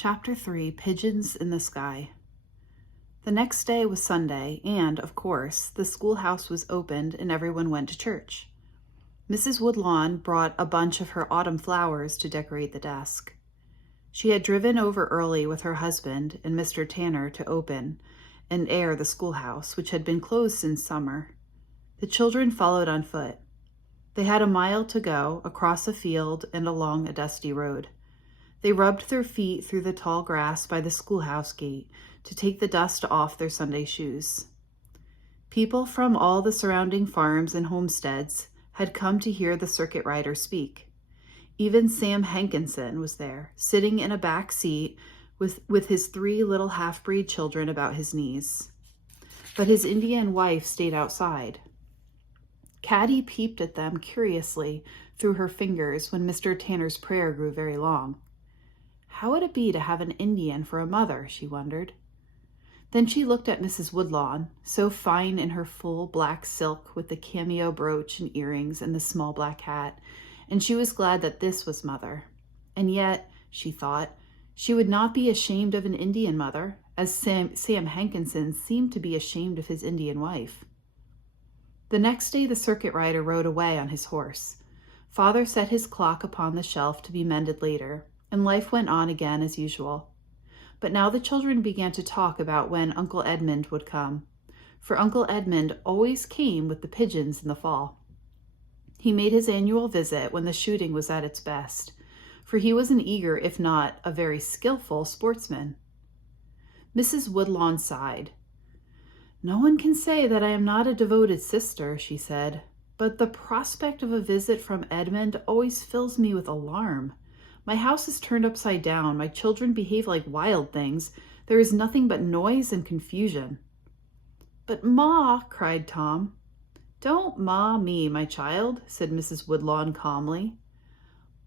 Chapter 3, Pigeons in the Sky. The next day was Sunday, and, of course, the schoolhouse was opened and everyone went to church. Mrs. Woodlawn brought a bunch of her autumn flowers to decorate the desk. She had driven over early with her husband and Mr. Tanner to open and air the schoolhouse, which had been closed since summer. The children followed on foot. They had a mile to go, across a field and along a dusty road. They rubbed their feet through the tall grass by the schoolhouse gate to take the dust off their Sunday shoes. People from all the surrounding farms and homesteads had come to hear the circuit rider speak. Even Sam Hankinson was there, sitting in a back seat with his 3 little half-breed children about his knees. But his Indian wife stayed outside. Caddie peeped at them curiously through her fingers when Mr. Tanner's prayer grew very long. How would it be to have an Indian for a mother, she wondered. Then she looked at Mrs. Woodlawn, so fine in her full black silk with the cameo brooch and earrings and the small black hat, and she was glad that this was mother. And yet, she thought, she would not be ashamed of an Indian mother, as Sam Hankinson seemed to be ashamed of his Indian wife. The next day the circuit rider rode away on his horse. Father set his clock upon the shelf to be mended later, and life went on again as usual. But now the children began to talk about when Uncle Edmund would come, for Uncle Edmund always came with the pigeons in the fall. He made his annual visit when the shooting was at its best, for he was an eager, if not a very skillful, sportsman. Mrs. Woodlawn sighed. "No one can say that I am not a devoted sister," she said, "but the prospect of a visit from Edmund always fills me with alarm. My house is turned upside down. My children behave like wild things. There is nothing but noise and confusion." "But Ma," cried Tom. "Don't ma me, my child," said Mrs. Woodlawn calmly.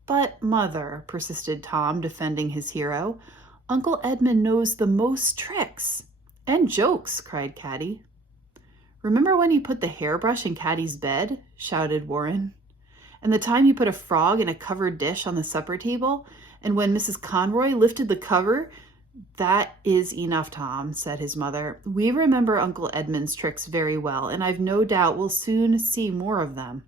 "But, Mother," persisted Tom, defending his hero, "Uncle Edmund knows the most tricks." "And jokes," cried Caddie. "Remember when he put the hairbrush in Caddie's bed?" shouted Warren. "And the time he put a frog in a covered dish on the supper table? And when Mrs. Conroy lifted the cover?" "That is enough, Tom," said his mother. "We remember Uncle Edmund's tricks very well, and I've no doubt we'll soon see more of them."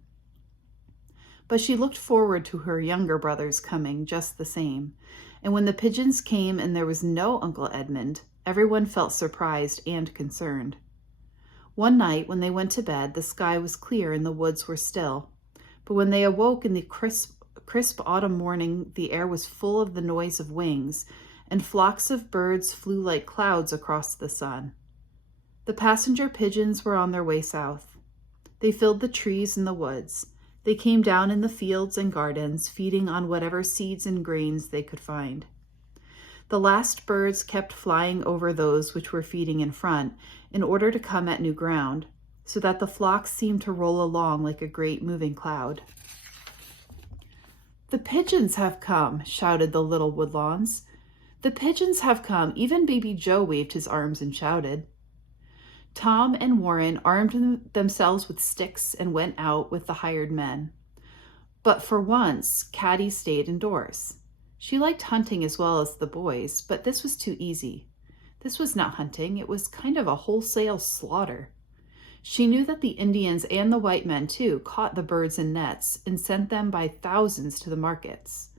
But she looked forward to her younger brother's coming just the same. And when the pigeons came and there was no Uncle Edmund, everyone felt surprised and concerned. One night when they went to bed, the sky was clear and the woods were still. But when they awoke in the crisp autumn morning, the air was full of the noise of wings, and flocks of birds flew like clouds across the sun. The passenger pigeons were on their way south. They filled the trees in the woods. They came down in the fields and gardens, feeding on whatever seeds and grains they could find. The last birds kept flying over those which were feeding in front in order to come at new ground, so that the flocks seemed to roll along like a great moving cloud. "The pigeons have come," shouted the little Woodlawns. "The pigeons have come." Even baby Joe waved his arms and shouted. Tom and Warren armed themselves with sticks and went out with the hired men. But for once, Caddie stayed indoors. She liked hunting as well as the boys, but this was too easy. This was not hunting, it was kind of a wholesale slaughter. She knew that the Indians and the white men, too, caught the birds in nets and sent them by thousands to the markets.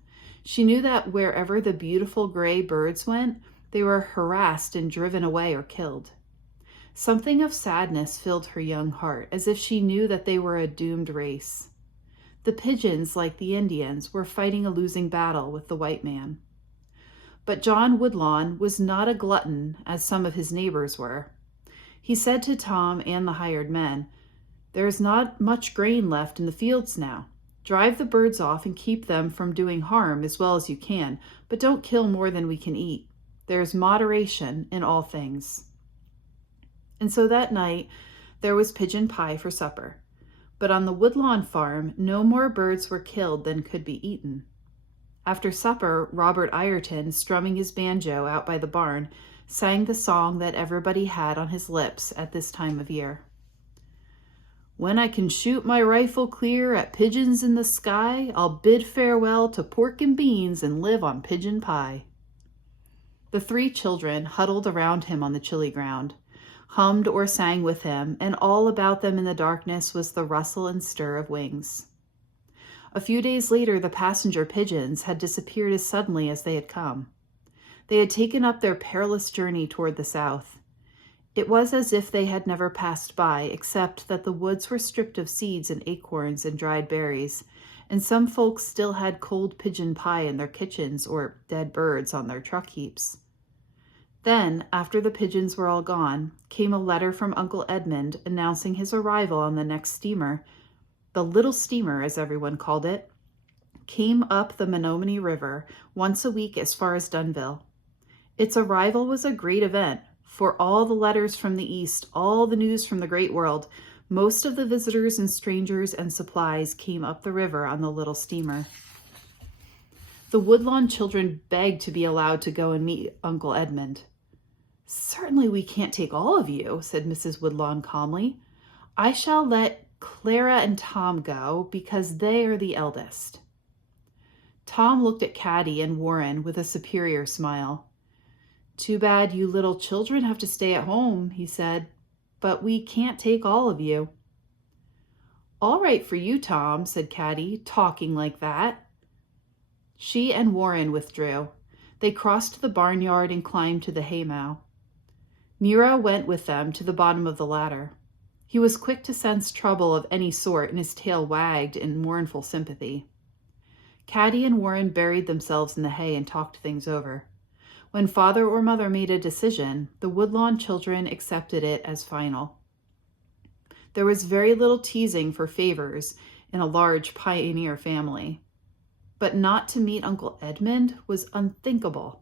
She knew that wherever the beautiful gray birds went, they were harassed and driven away or killed. Something of sadness filled her young heart, as if she knew that they were a doomed race. The pigeons, like the Indians, were fighting a losing battle with the white man. But John Woodlawn was not a glutton, as some of his neighbors were. He said to Tom and the hired men, "There is not much grain left in the fields now. Drive the birds off and keep them from doing harm as well as you can, but don't kill more than we can eat. There is moderation in all things." And so that night there was pigeon pie for supper. But on the Woodlawn farm, no more birds were killed than could be eaten. After supper, Robert Ireton, strumming his banjo out by the barn, sang the song that everybody had on his lips at this time of year. "When I can shoot my rifle clear at pigeons in the sky, I'll bid farewell to pork and beans and live on pigeon pie." The 3 children huddled around him on the chilly ground, hummed or sang with him, and all about them in the darkness was the rustle and stir of wings. A few days later, the passenger pigeons had disappeared as suddenly as they had come. They had taken up their perilous journey toward the south. It was as if they had never passed by, except that the woods were stripped of seeds and acorns and dried berries, and some folks still had cold pigeon pie in their kitchens or dead birds on their truck heaps. Then, after the pigeons were all gone, came a letter from Uncle Edmund announcing his arrival on the next steamer. The little steamer, as everyone called it, came up the Menominee River once a week as far as Dunville. Its arrival was a great event, for all the letters from the East, all the news from the great world, most of the visitors and strangers and supplies came up the river on the little steamer. The Woodlawn children begged to be allowed to go and meet Uncle Edmund. "Certainly we can't take all of you," said Mrs. Woodlawn calmly. "I shall let Clara and Tom go because they are the eldest." Tom looked at Caddie and Warren with a superior smile. "Too bad you little children have to stay at home," he said, "but we can't take all of you." "All right for you, Tom," said Caddie, talking like that. She and Warren withdrew. They crossed the barnyard and climbed to the haymow. Nero went with them to the bottom of the ladder. He was quick to sense trouble of any sort, and his tail wagged in mournful sympathy. Caddie and Warren buried themselves in the hay and talked things over. When father or mother made a decision, the Woodlawn children accepted it as final. There was very little teasing for favors in a large pioneer family. But not to meet Uncle Edmund was unthinkable.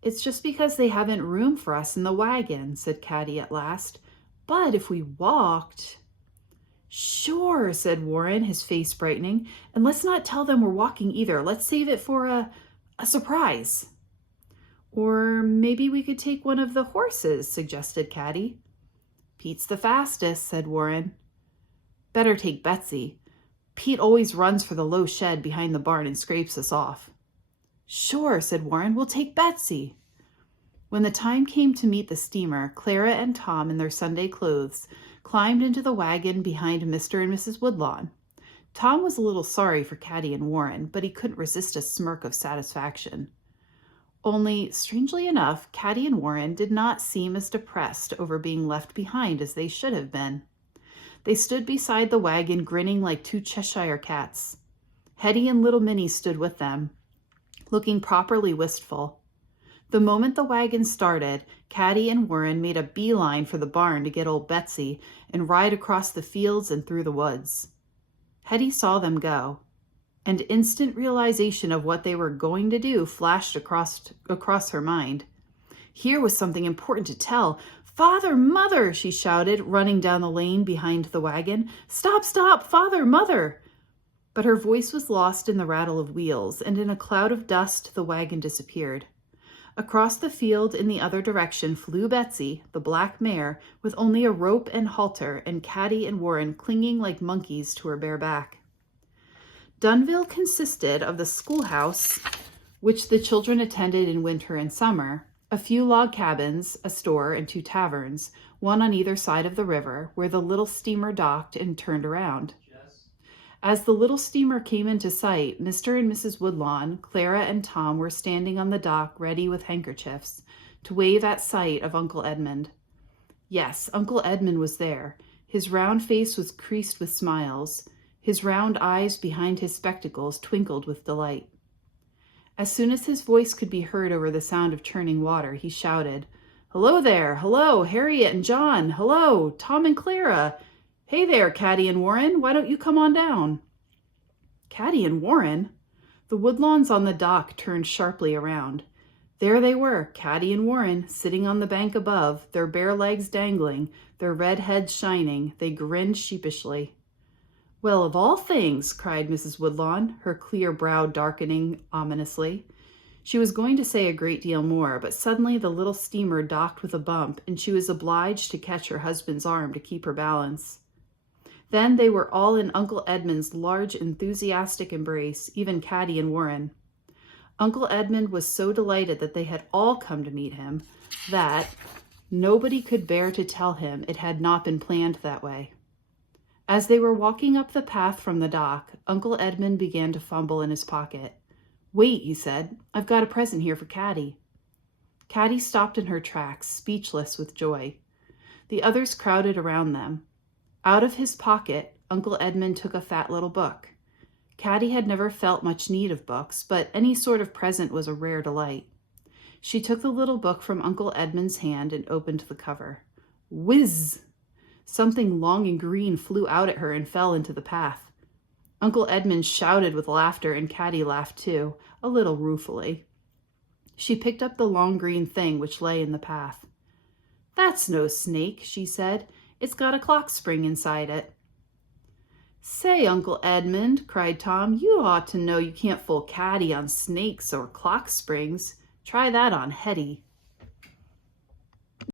"It's just because they haven't room for us in the wagon," said Caddie at last. "But if we walked—" "Sure," said Warren, his face brightening. "And let's not tell them we're walking either. Let's save it for a surprise." "Or maybe we could take one of the horses," suggested Caddie. "Pete's the fastest," said Warren. "Better take Betsy. Pete always runs for the low shed behind the barn and scrapes us off." "Sure," said Warren. "We'll take Betsy." When the time came to meet the steamer, Clara and Tom, in their Sunday clothes, climbed into the wagon behind Mr. and Mrs. Woodlawn. Tom was a little sorry for Caddie and Warren, but he couldn't resist a smirk of satisfaction. Only, strangely enough, Caddie and Warren did not seem as depressed over being left behind as they should have been. They stood beside the wagon, grinning like 2 Cheshire cats. Hetty and little Minnie stood with them, looking properly wistful. The moment the wagon started, Caddie and Warren made a beeline for the barn to get old Betsy and ride across the fields and through the woods. Hetty saw them go, and instant realization of what they were going to do flashed across her mind. Here was something important to tell. "Father, Mother!" she shouted, running down the lane behind the wagon. "Stop, stop! Father, Mother!" But her voice was lost in the rattle of wheels, and in a cloud of dust the wagon disappeared. Across the field in the other direction flew Betsy, the black mare, with only a rope and halter, and Caddie and Warren clinging like monkeys to her bare back. Dunville consisted of the schoolhouse, which the children attended in winter and summer, a few log cabins, a store, and 2 taverns, one on either side of the river, where the little steamer docked and turned around. As the little steamer came into sight, Mr. and Mrs. Woodlawn, Clara and Tom were standing on the dock ready with handkerchiefs to wave at sight of Uncle Edmund. Yes, Uncle Edmund was there. His round face was creased with smiles. His round eyes behind his spectacles twinkled with delight. As soon as his voice could be heard over the sound of churning water, he shouted, "Hello there! Hello, Harriet and John! Hello, Tom and Clara! Hey there, Caddie and Warren, why don't you come on down?" Caddie and Warren? The Woodlawns on the dock turned sharply around. There they were, Caddie and Warren, sitting on the bank above, their bare legs dangling, their red heads shining. They grinned sheepishly. "Well, of all things!" cried Mrs. Woodlawn, her clear brow darkening ominously. She was going to say a great deal more, but suddenly the little steamer docked with a bump, and she was obliged to catch her husband's arm to keep her balance. Then they were all in Uncle Edmund's large, enthusiastic embrace, even Caddie and Warren. Uncle Edmund was so delighted that they had all come to meet him that nobody could bear to tell him it had not been planned that way. As they were walking up the path from the dock, Uncle Edmund began to fumble in his pocket. "Wait," he said, "I've got a present here for Caddie." Caddie stopped in her tracks, speechless with joy. The others crowded around them. Out of his pocket, Uncle Edmund took a fat little book. Caddie had never felt much need of books, but any sort of present was a rare delight. She took the little book from Uncle Edmund's hand and opened the cover. Whiz! Something long and green flew out at her and fell into the path. Uncle Edmund shouted with laughter, and Caddie laughed too, a little ruefully. She picked up the long green thing which lay in the path. "That's no snake," she said. "It's got a clock spring inside it." "Say, Uncle Edmund," cried Tom, "you ought to know you can't fool Caddie on snakes or clock springs. Try that on Hetty."